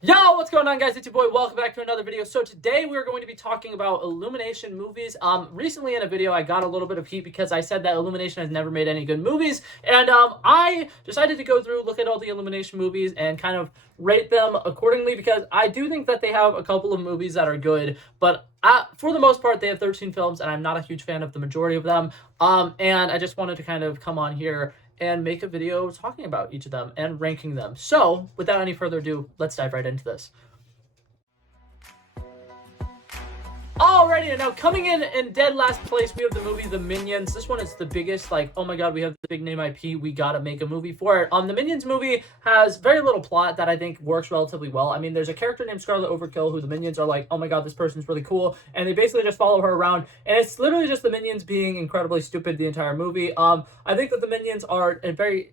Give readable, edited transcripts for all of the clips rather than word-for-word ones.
Yo, what's going on, guys? It's your boy. Welcome back to another video. So today we're going to be talking about Illumination movies. Recently in a video I got a little bit of heat because I said that Illumination has never made any good movies, and I decided to go through, look at all the Illumination movies and kind of rate them accordingly because I do think that they have a couple of movies that are good, but for the most part they have 13 films and I'm not a huge fan of the majority of them. And I just wanted to kind of come on here and make a video talking about each of them and ranking them. So, without any further ado, let's dive right into this. Alrighty, and now coming in dead last place, we have the movie The Minions. This one is the biggest, like, oh my god, we have the big name IP, we gotta make a movie for it. The Minions movie has very little plot that I think works relatively well. I mean, there's a character named Scarlet Overkill who the Minions are like, oh my god, this person's really cool, and they basically just follow her around, and it's literally just the Minions being incredibly stupid the entire movie. I think that the Minions are a very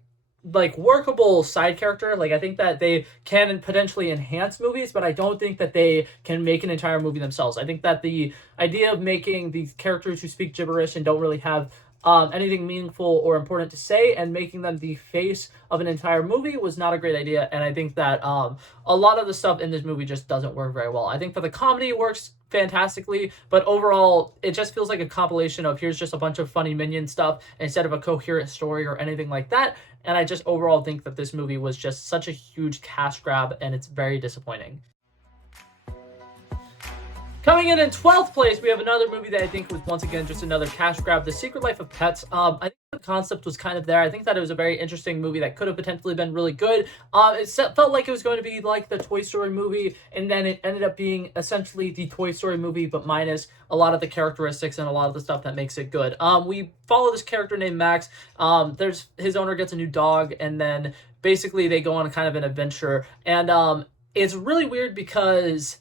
workable side character. Like, I think that they can potentially enhance movies, but I don't think that they can make an entire movie themselves. I think that the idea of making these characters who speak gibberish and don't really have anything meaningful or important to say and making them the face of an entire movie was not a great idea. And I think that a lot of the stuff in this movie just doesn't work very well. I think for the comedy it works fantastically, but overall it just feels like a compilation of here's just a bunch of funny minion stuff instead of a coherent story or anything like that. And I just overall think that this movie was just such a huge cash grab and it's very disappointing. Coming in 12th place, we have another movie that I think was once again just another cash grab, The Secret Life of Pets. I think the concept was kind of there. I think that it was a very interesting movie that could have potentially been really good. It felt like it was going to be like the Toy Story movie, and then it ended up being essentially the Toy Story movie, but minus a lot of the characteristics and a lot of the stuff that makes it good. We follow this character named Max. There's his owner gets a new dog, and then basically they go on kind of an adventure, and it's really weird because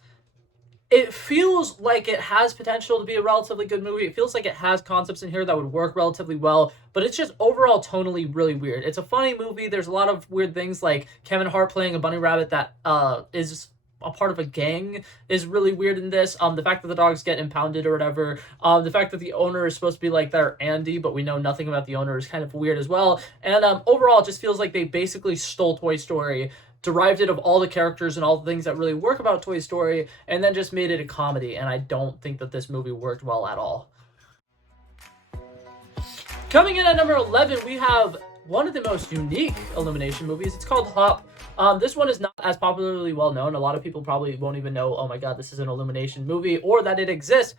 it feels like it has potential to be a relatively good movie. It feels like it has concepts in here that would work relatively well, but it's just overall tonally really weird. It's a funny movie. There's a lot of weird things like Kevin Hart playing a bunny rabbit that is a part of a gang is really weird in this. The fact that the dogs get impounded or whatever. The fact that the owner is supposed to be like their Andy, but we know nothing about the owner is kind of weird as well. And overall, it just feels like they basically stole Toy Story, derived it of all the characters and all the things that really work about Toy Story, and then just made it a comedy, and I don't think that this movie worked well at all. Coming in at number 11, we have one of the most unique Illumination movies. It's called Hop. This one is not as popularly well known. A lot of people probably won't even know, oh my god, this is an Illumination movie, or that it exists.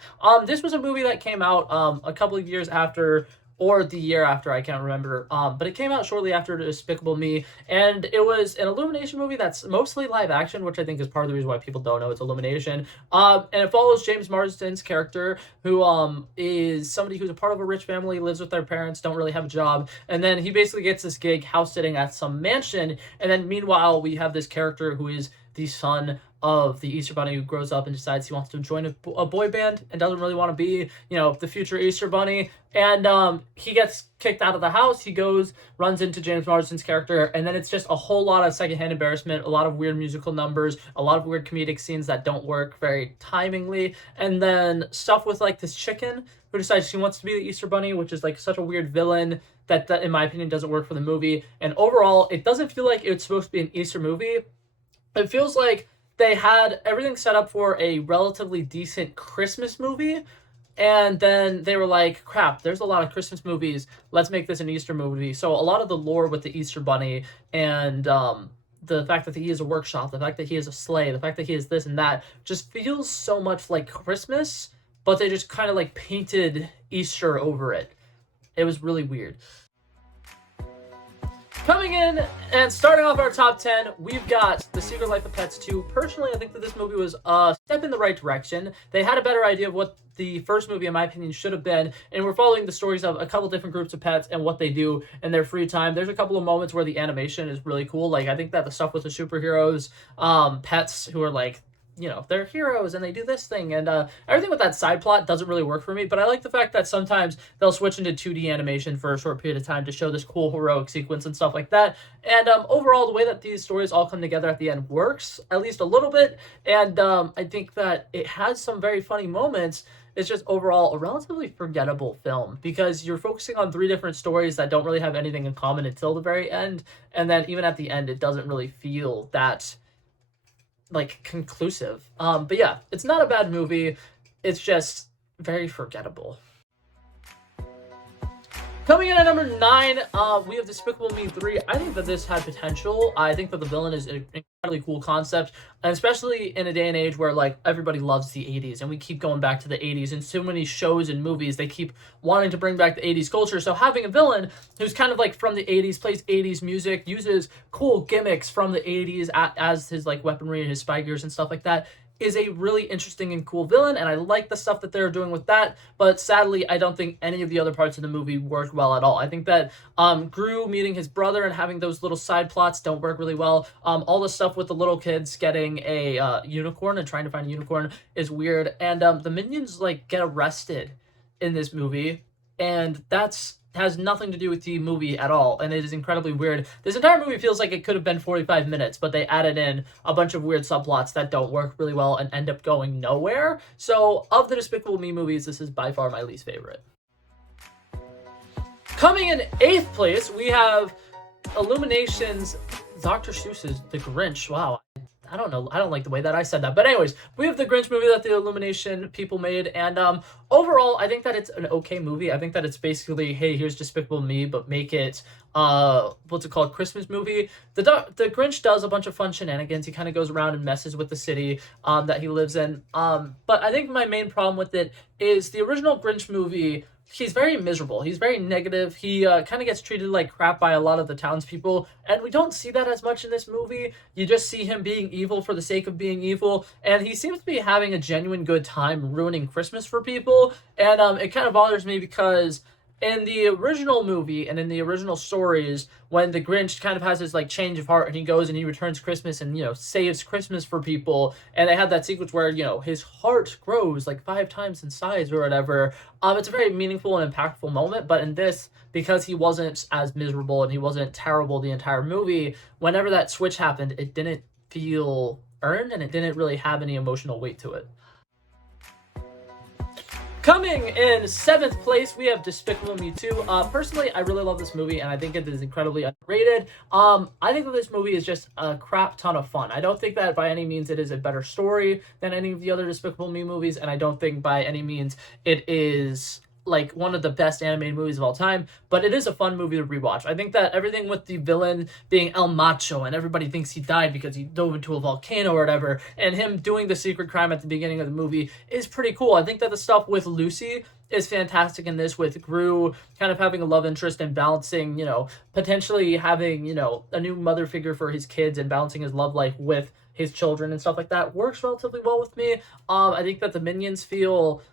This was a movie that came out a couple of years after, or the year after, I can't remember, but it came out shortly after Despicable Me, and it was an Illumination movie that's mostly live action, which I think is part of the reason why people don't know it's Illumination. And it follows James Marsden's character, who is somebody who's a part of a rich family, lives with their parents, don't really have a job, and then he basically gets this gig house sitting at some mansion, and then meanwhile we have this character who is the son of the Easter Bunny who grows up and decides he wants to join a boy band and doesn't really want to be, the future Easter Bunny. And he gets kicked out of the house. He goes, runs into James Marsden's character, and then it's just a whole lot of secondhand embarrassment, a lot of weird musical numbers, a lot of weird comedic scenes that don't work very timingly, and then stuff with like this chicken who decides she wants to be the Easter Bunny, which is like such a weird villain that in my opinion doesn't work for the movie. And overall, it doesn't feel like it's supposed to be an Easter movie. It feels like they had everything set up for a relatively decent Christmas movie, and then they were like, crap, there's a lot of Christmas movies, let's make this an Easter movie. So a lot of the lore with the Easter Bunny and the fact that he is a workshop, the fact that he is a sleigh, the fact that he is this and that, just feels so much like Christmas, but they just kind of like painted Easter over it. It was really weird. Coming in and starting off our top 10, we've got The Secret Life of Pets 2. Personally, I think that this movie was a step in the right direction. They had a better idea of what the first movie, in my opinion, should have been, and we're following the stories of a couple different groups of pets and what they do in their free time. There's a couple of moments where the animation is really cool. Like, I think that the stuff with the superheroes, pets who are like, they're heroes and they do this thing, and everything with that side plot doesn't really work for me, but I like the fact that sometimes they'll switch into 2D animation for a short period of time to show this cool heroic sequence and stuff like that. And overall, the way that these stories all come together at the end works, at least a little bit, and I think that it has some very funny moments. It's just overall a relatively forgettable film because you're focusing on three different stories that don't really have anything in common until the very end, and then even at the end, it doesn't really feel that like conclusive. But yeah, it's not a bad movie. It's just very forgettable. Coming in at number 9, we have Despicable Me 3. I think that this had potential. I think that the villain is an incredibly cool concept, and especially in a day and age where like everybody loves the 80s, and we keep going back to the 80s, and so many shows and movies, they keep wanting to bring back the 80s culture. So having a villain who's kind of like from the 80s, plays 80s music, uses cool gimmicks from the 80s as his like weaponry and his spy gears and stuff like that, is a really interesting and cool villain, and I like the stuff that they're doing with that, but sadly, I don't think any of the other parts of the movie work well at all. I think that Gru meeting his brother and having those little side plots don't work really well. All the stuff with the little kids getting a unicorn and trying to find a unicorn is weird, and the minions, like, get arrested in this movie, and that's has nothing to do with the movie at all, and it is incredibly weird. This entire movie feels like it could have been 45 minutes, but they added in a bunch of weird subplots that don't work really well and end up going nowhere. So, of the Despicable Me movies, this is by far my least favorite. Coming in 8th place, we have Illumination's Dr. Seuss's The Grinch. Wow. I don't know. I don't like the way that I said that. But anyways, we have the Grinch movie that the Illumination people made. And overall, I think that it's an okay movie. I think that it's basically, hey, here's Despicable Me, but make it, what's it called, Christmas movie. The Grinch does a bunch of fun shenanigans. He kind of goes around and messes with the city that he lives in. But I think my main problem with it is the original Grinch movie, he's very miserable. He's very negative. He kind of gets treated like crap by a lot of the townspeople, and we don't see that as much in this movie. You just see him being evil for the sake of being evil, and he seems to be having a genuine good time ruining Christmas for people, and it kind of bothers me because in the original movie and in the original stories, when the Grinch kind of has his like change of heart and he goes and he returns Christmas and, you know, saves Christmas for people, and they have that sequence where, you know, his heart grows like 5 times in size or whatever, it's a very meaningful and impactful moment. But in this, because he wasn't as miserable and he wasn't terrible the entire movie, whenever that switch happened, it didn't feel earned and it didn't really have any emotional weight to it. Coming in 7th place, we have Despicable Me 2. Personally, I really love this movie, and I think it is incredibly underrated. I think that this movie is just a crap ton of fun. I don't think that by any means it is a better story than any of the other Despicable Me movies, and I don't think by any means it is like one of the best animated movies of all time, but it is a fun movie to rewatch. I think that everything with the villain being El Macho and everybody thinks he died because he dove into a volcano or whatever, and him doing the secret crime at the beginning of the movie is pretty cool. I think that the stuff with Lucy is fantastic in this, with Gru kind of having a love interest and balancing, you know, potentially having, you know, a new mother figure for his kids and balancing his love life with his children and stuff like that works relatively well with me. I think that the minions feel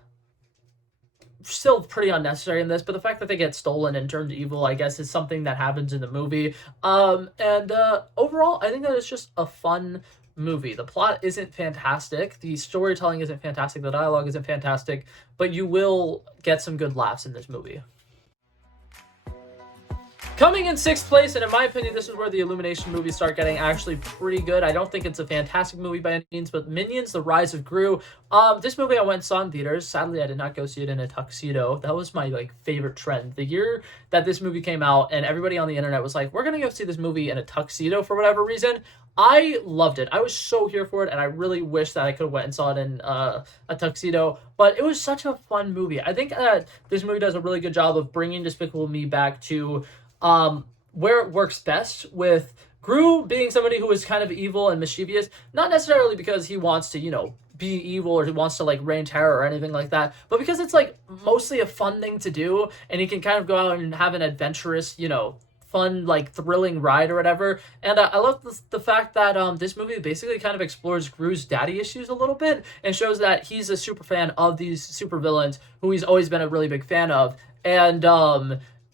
still pretty unnecessary in this, but the fact that they get stolen and turned evil, I guess, is something that happens in the movie. Overall, I think that it's just a fun movie. The plot isn't fantastic, the storytelling isn't fantastic, the dialogue isn't fantastic, but you will get some good laughs in this movie. Coming in 6th place, and in my opinion, this is where the Illumination movies start getting actually pretty good. I don't think it's a fantastic movie by any means, but Minions: The Rise of Gru. This movie I went and saw in theaters. Sadly, I did not go see it in a tuxedo. That was my like favorite trend. The year that this movie came out, and everybody on the internet was like, "We're gonna go see this movie in a tuxedo for whatever reason." I loved it. I was so here for it, and I really wish that I could have went and saw it in a tuxedo. But it was such a fun movie. I think that this movie does a really good job of bringing Despicable Me back to where it works best, with Gru being somebody who is kind of evil and mischievous, not necessarily because he wants to, you know, be evil or he wants to like rain terror or anything like that, but because it's like mostly a fun thing to do, and he can kind of go out and have an adventurous, you know, fun, like thrilling ride or whatever. And I love the fact that this movie basically kind of explores Gru's daddy issues a little bit and shows that he's a super fan of these super villains who he's always been a really big fan of. And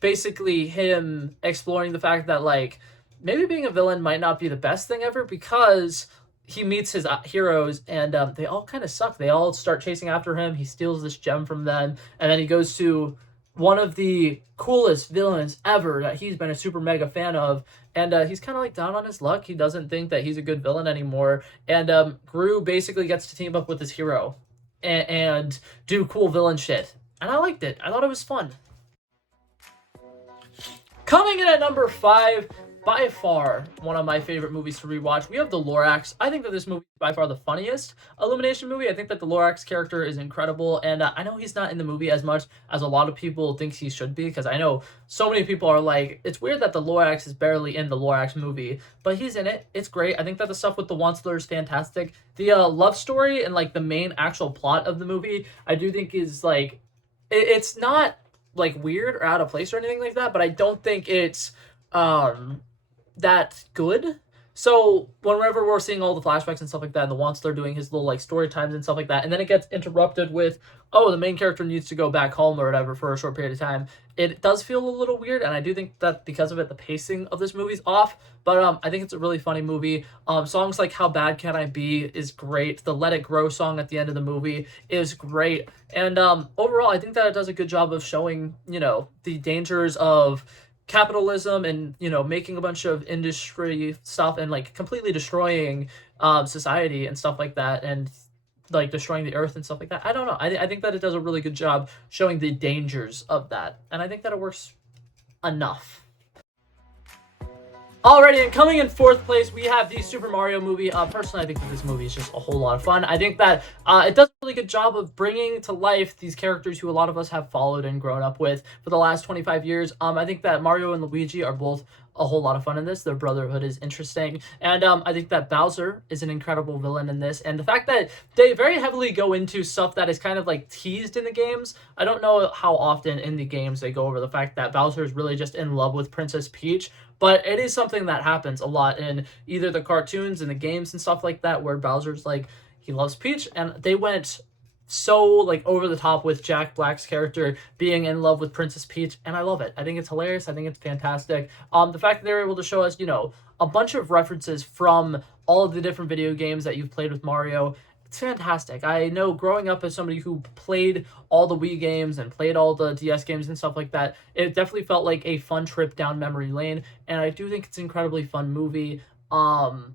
basically him exploring the fact that like maybe being a villain might not be the best thing ever, because he meets his heroes and they all kind of suck. They all start chasing after him. He steals this gem from them, and then he goes to one of the coolest villains ever that he's been a super mega fan of, and he's kind of like down on his luck. He doesn't think that he's a good villain anymore, and Gru basically gets to team up with his hero and do cool villain shit, and I liked it. I thought it was fun. Coming in at number 5, by far one of my favorite movies to rewatch. We have the Lorax. I think that this movie is by far the funniest Illumination movie. I think that the Lorax character is incredible, and I know he's not in the movie as much as a lot of people think he should be, because I know so many people are like, it's weird that the Lorax is barely in the Lorax movie, but he's in it. It's great. I think that the stuff with the Onceler is fantastic. The love story and like the main actual plot of the movie, I do think is like, it's not like weird or out of place or anything like that, but I don't think it's um that good. So whenever we're seeing all the flashbacks and stuff like that, and the Onceler doing his little like story times and stuff like that, and then it gets interrupted with, oh, the main character needs to go back home or whatever for a short period of time. It does feel a little weird, and I do think that because of it, the pacing of this movie's off. But I think it's a really funny movie. Songs like "How Bad Can I Be" is great. The "Let It Grow" song at the end of the movie is great, and overall, I think that it does a good job of showing, the dangers of capitalism and making a bunch of industry stuff and like completely destroying society and stuff like that, and like destroying the earth and stuff like that. I don't know, I think that it does a really good job showing the dangers of that, and I think that it works enough. Alrighty, and coming in fourth place, we have the Super Mario movie. Personally, I think that this movie is just a whole lot of fun. I think that it does a really good job of bringing to life these characters who a lot of us have followed and grown up with for the last 25 years. I think that Mario and Luigi are both a whole lot of fun in this. Their brotherhood is interesting. And I think that Bowser is an incredible villain in this. And the fact that they very heavily go into stuff that is kind of like teased in the games. I don't know how often in the games they go over the fact that Bowser is really just in love with Princess Peach. But it is something that happens a lot in either the cartoons and the games and stuff like that, where Bowser's like, he loves Peach, and they went so like over the top with Jack Black's character being in love with Princess Peach, and I love it. I think it's hilarious. I think it's fantastic. The fact that they're able to show us, a bunch of references from all of the different video games that you've played with Mario. It's fantastic. I know growing up as somebody who played all the Wii games and played all the DS games and stuff like that, it definitely felt like a fun trip down memory lane, and I do think it's an incredibly fun movie. Some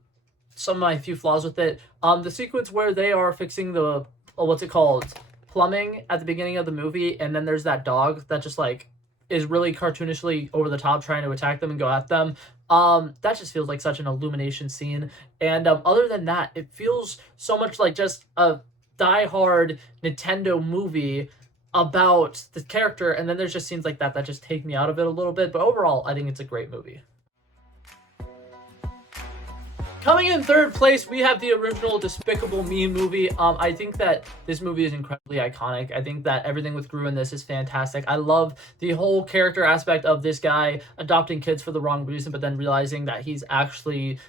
of my few flaws with it, the sequence where they are fixing the, what's it called, plumbing at the beginning of the movie, and then there's that dog that just like is really cartoonishly over the top trying to attack them and go at them. That just feels like such an Illumination scene. And other than that, it feels so much like just a die-hard Nintendo movie about the character, and then there's just scenes like that that just take me out of it a little bit. But overall, I think it's a great movie. Coming in third place, we have the original Despicable Me movie. I think that this movie is incredibly iconic. I think that everything with Gru in this is fantastic. I love the whole character aspect of this guy adopting kids for the wrong reason, but then realizing that he's actually,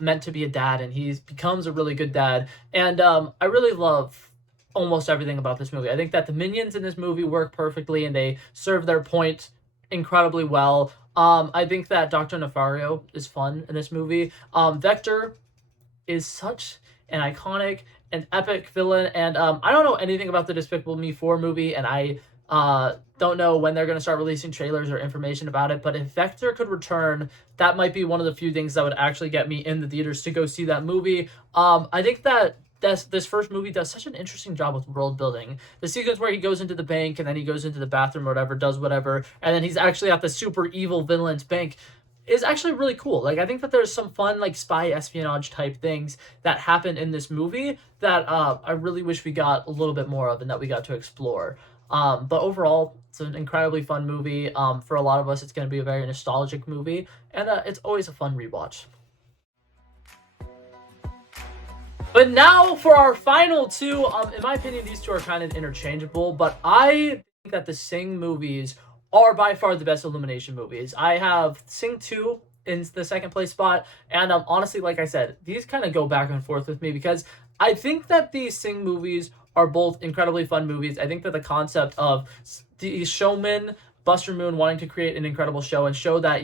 meant to be a dad, and he becomes a really good dad. And I really love almost everything about this movie. I think that the minions in this movie work perfectly, and they serve their point incredibly well. I think that Dr. Nefario is fun in this movie. Vector is such an iconic and epic villain, and I don't know anything about the Despicable Me 4 movie, and I don't know when they're going to start releasing trailers or information about it, but if Vector could return, that might be one of the few things that would actually get me in the theaters to go see that movie. I think that this first movie does such an interesting job with world building. The sequence where he goes into the bank and then he goes into the bathroom or whatever, does whatever, and then he's actually at the super evil villain's bank is actually really cool. Like, I think that there's some fun, like, spy espionage type things that happen in this movie that I really wish we got a little bit more of and that we got to explore. But overall, it's an incredibly fun movie. For a lot of us, it's going to be a very nostalgic movie, and it's always a fun rewatch. But now for our final two, in my opinion, these two are kind of interchangeable, but I think that the Sing movies are by far the best Illumination movies. I have Sing 2 in the second place spot, and honestly, like I said, these kind of go back and forth with me because I think that these Sing movies are both incredibly fun movies. I think that the concept of the showman Buster Moon wanting to create an incredible show and show that,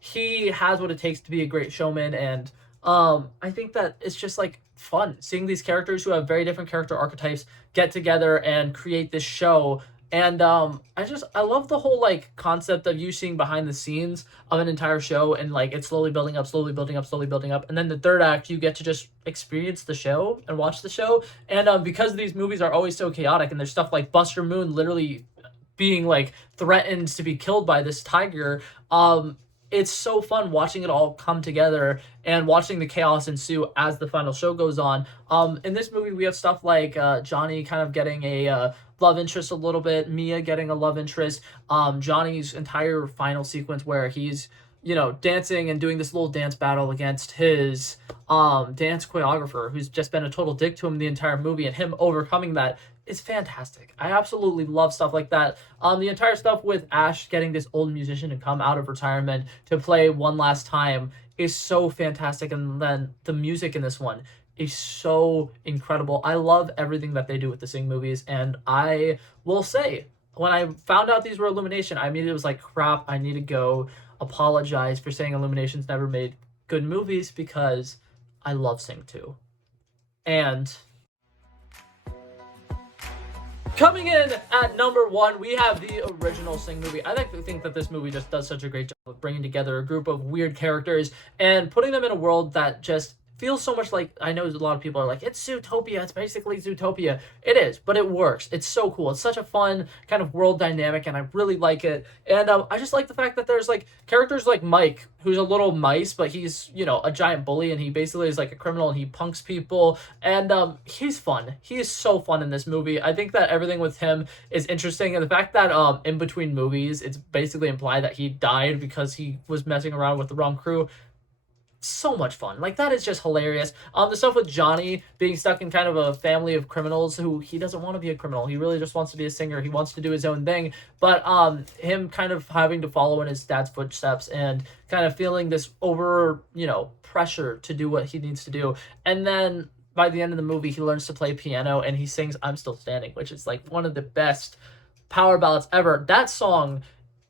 he has what it takes to be a great showman, and I think that it's just like fun seeing these characters who have very different character archetypes get together and create this show. And I love the whole like concept of you seeing behind the scenes of an entire show, and like it's slowly building up, slowly building up, slowly building up, and then the third act you get to just experience the show and watch the show. And because these movies are always so chaotic, and there's stuff like Buster Moon literally being like threatened to be killed by this tiger, it's so fun watching it all come together and watching the chaos ensue as the final show goes on. In this movie, we have stuff like Johnny kind of getting a love interest a little bit, Mia getting a love interest, Johnny's entire final sequence where he's, you know, dancing and doing this little dance battle against his dance choreographer, who's just been a total dick to him the entire movie, and him overcoming that is fantastic. I absolutely love stuff like that. The entire stuff with Ash getting this old musician to come out of retirement to play one last time is so fantastic, and then the music in this one is so incredible. I love everything that they do with the Sing movies, and I will say, when I found out these were Illumination, I immediately was like, crap, I need to go apologize for saying Illumination's never made good movies, because I love Sing 2. And coming in at number 1, we have the original Sing movie. I think that this movie just does such a great job of bringing together a group of weird characters and putting them in a world that just feels so much like, I know a lot of people are like, it's Zootopia, it's basically Zootopia. It is, but it works. It's so cool. It's such a fun kind of world dynamic, and I really like it. And I just like the fact that there's like characters like Mike, who's a little mice, but he's, you know, a giant bully, and he basically is like a criminal, and he punks people, and he's fun. He is so fun in this movie. I think that everything with him is interesting, and the fact that in between movies, it's basically implied that he died because he was messing around with the wrong crew. So much fun. Like, that is just hilarious. The stuff with Johnny being stuck in kind of a family of criminals who he doesn't want to be a criminal. He really just wants to be a singer. He wants to do his own thing. But him kind of having to follow in his dad's footsteps and kind of feeling this over, you know, pressure to do what he needs to do. And then by the end of the movie, he learns to play piano and he sings I'm Still Standing, which is like one of the best power ballads ever. That song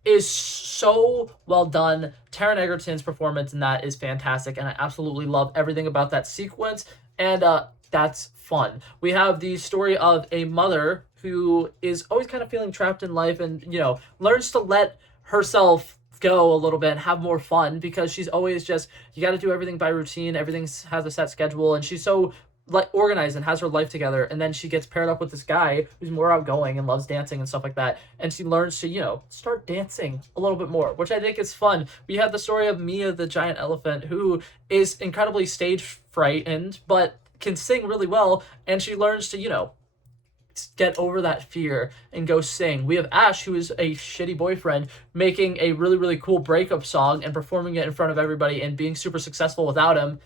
is so well done. Taron Egerton's performance in that is fantastic, and I absolutely love everything about that sequence, and that's fun. We have the story of a mother who is always kind of feeling trapped in life and, you know, learns to let herself go a little bit and have more fun, because she's always just, you got to do everything by routine, everything has a set schedule, and she's so like organized and has her life together, and then she gets paired up with this guy who's more outgoing and loves dancing and stuff like that, and she learns to, you know, start dancing a little bit more, which I think is fun. We have the story of Mia the giant elephant, who is incredibly stage frightened but can sing really well, and she learns to, you know, get over that fear and go sing. We have Ash, who is a shitty boyfriend, making a really, really cool breakup song and performing it in front of everybody and being super successful without him.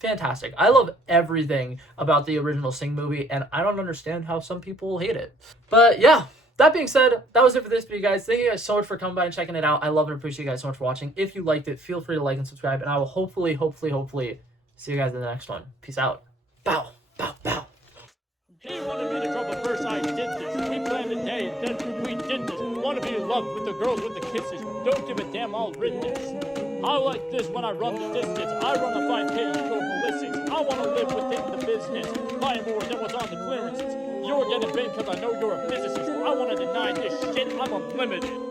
Fantastic. I love everything about the original Sing movie, and I don't understand how some people hate it. But yeah, that being said, that was it for this video, guys. Thank you guys so much for coming by and checking it out. I love and appreciate you guys so much for watching. If you liked it, feel free to like and subscribe, and I will hopefully see you guys in the next one. Peace out. Bow, bow, bow. He wanted me to trouble first, I did this. We planned a day, then we did this. Wanna be in love with the girls with the kisses. Don't give a damn, I'll rid this. I like this when I run the distance. I run the 5K, you go ballistics. I wanna live within the business. Buy more than what's on the clearances. You're getting big because I know you're a physicist. I wanna deny this shit, I'm unlimited.